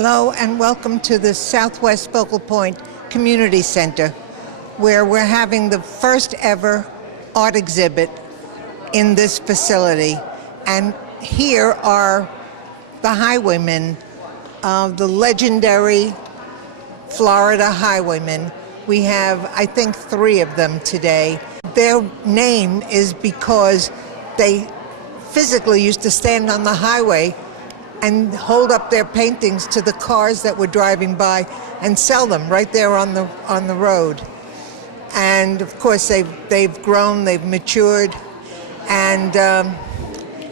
Hello and welcome to the Southwest Focal Point Community Center, where we're having the first ever art exhibit in this facility. And here are the Highwaymen, the legendary Florida Highwaymen. We have, I think, 3 of them today. Their name is because they physically used to stand on the highway and hold up their paintings to the cars that were driving by and sell them right there on the road. And of course they've grown, they've matured, and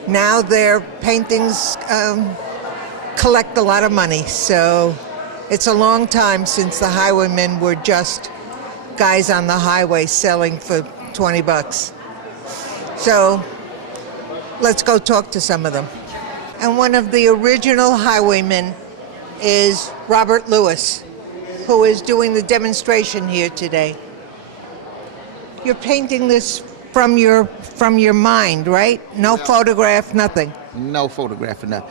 now their paintings collect a lot of money. So it's a long time since the Highwaymen were just guys on the highway selling for $20. So let's go talk to some of them. And one of the original Highwaymen is Robert Lewis, who is doing the demonstration here today. You're painting this from your mind, right? No photograph, nothing. No photograph, nothing.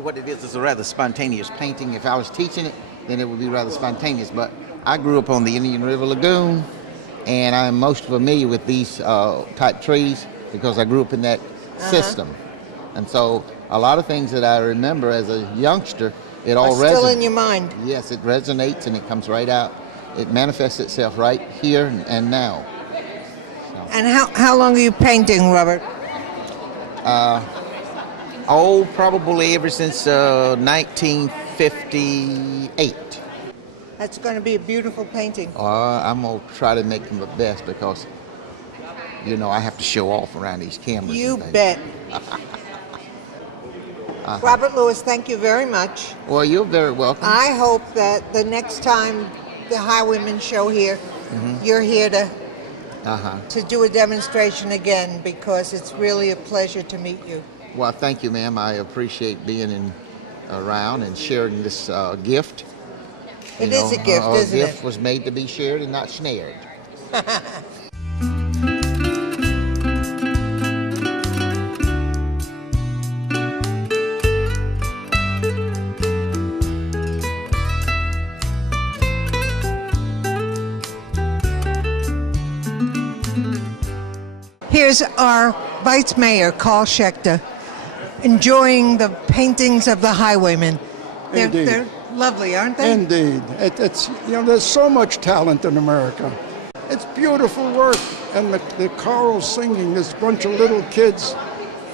What it is a rather spontaneous painting. If I was teaching it, then it would be rather spontaneous. But I grew up on the Indian River Lagoon, and I'm most familiar with these type trees because I grew up in that system. And so a lot of things that I remember as a youngster, it all resonates. Still in your mind. Yes, it resonates and it comes right out. It manifests itself right here and now. So. And how long are you painting, Robert? Probably ever since 1958. That's going to be a beautiful painting. I'm going to try to make them the best because, you know, I have to show off around these cameras. You bet. Robert Lewis, thank you very much. Well, you're very welcome. I hope that the next time the Highwaymen show here, you're here to do a demonstration again, because it's really a pleasure to meet you. Well, thank you, ma'am. I appreciate being around and sharing this gift. It is a gift, isn't it? A gift was made to be shared and not snared. Here's our Vice Mayor, Carl Schechter, enjoying the paintings of the Highwaymen. They're lovely, aren't they? Indeed. It's there's so much talent in America. It's beautiful work, and the choral singing, this bunch of little kids,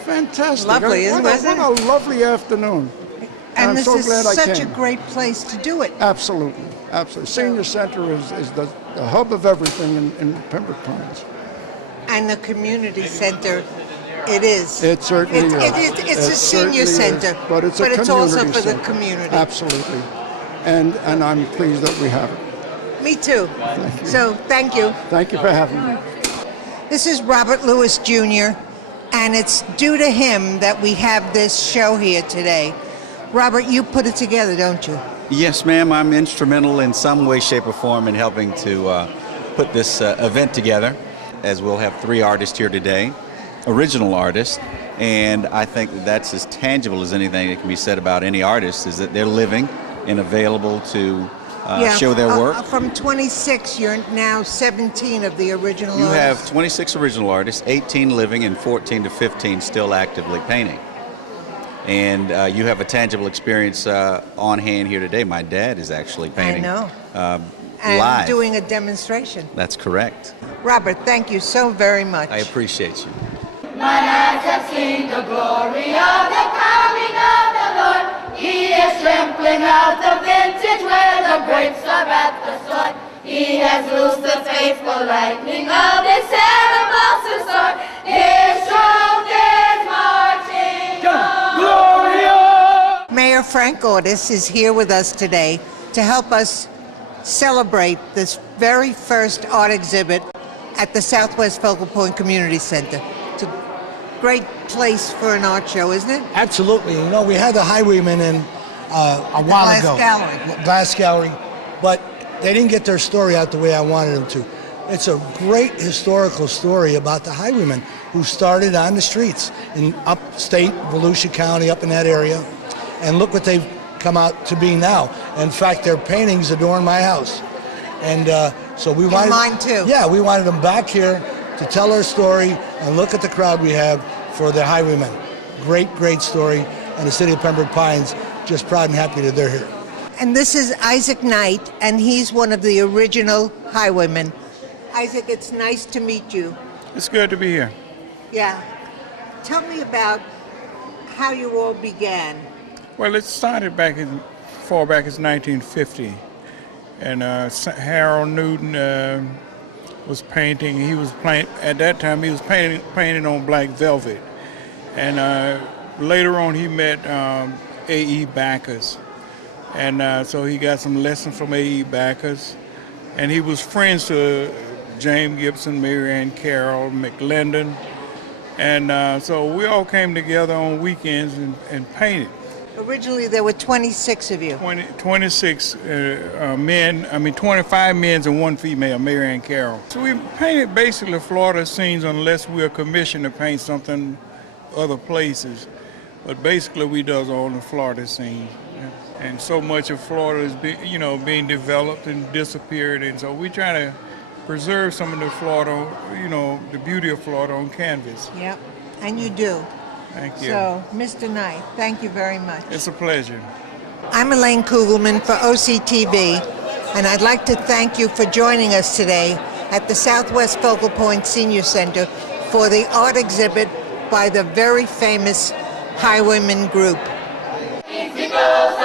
fantastic. Lovely, isn't it? What a lovely afternoon. And I'm this so is glad I such came. a great place to do it. Absolutely, absolutely. Senior Center is the hub of everything in Pembroke Pines. And the community center, it is. It certainly is. It's a senior center, but it's a community also for center. the community. Absolutely. And I'm pleased that we have it. Me too. Thank you. So thank you. Thank you for having me. This is Robert Lewis Jr., and it's due to him that we have this show here today. Robert, you put it together, don't you? Yes, ma'am. I'm instrumental in some way, shape, or form in helping to put this event together, as we'll have 3 artists here today, original artists, and I think that's as tangible as anything that can be said about any artist, is that they're living and available to show their work. From 26, you're now 17 of the original You artists. have 26 original artists, 18 living and 14 to 15 still actively painting. And you have a tangible experience on hand here today. My dad is actually painting. I know. And live. Doing a demonstration. That's correct. Robert, thank you so very much. I appreciate you. Mine eyes have seen the glory of the coming of the Lord. He is trampling out the vintage where the grapes are at the sword. He has loosed the faithful lightning of his terrible sword. His truth is marching on. Mayor Frank Ortis is here with us today to help us celebrate this very first art exhibit at the Southwest Focal Point Community Center. It's a great place for an art show, isn't it? Absolutely. You know, we had the Highwaymen in a while ago. Glass Gallery. But they didn't get their story out the way I wanted them to. It's a great historical story about the Highwaymen who started on the streets in upstate Volusia County, up in that area. And look what they've come out to be now. In fact, their paintings adorn my house. And so we wanted... mine too. Yeah, we wanted them back here to tell our story and look at the crowd we have for the Highwaymen. Great, great story. And the city of Pembroke Pines, just proud and happy that they're here. And this is Isaac Knight, and he's one of the original Highwaymen. Isaac, it's nice to meet you. It's good to be here. Yeah. Tell me about how you all began. Well, it started far back as 1950, and Harold Newton was painting. He was at that time. He was painting on black velvet, and later on he met A.E. Backus, and so he got some lessons from A.E. Backus, and he was friends to James Gibson, Mary Ann Carroll, McLendon, and so we all came together on weekends and painted. Originally, there were 26 of you. 26 men, 25 men and one female, Mary Ann Carroll. So we painted basically Florida scenes unless we are commissioned to paint something other places. But basically we does all the Florida scenes. And so much of Florida is being developed and disappeared, and so we try to preserve some of the Florida, the beauty of Florida on canvas. Yep, and you do. Thank you. So, Mr. Knight, thank you very much. It's a pleasure. I'm Elaine Kugelman for OCTV, and I'd like to thank you for joining us today at the Southwest Focal Point Senior Center for the art exhibit by the very famous Highwaymen Group. Easy goes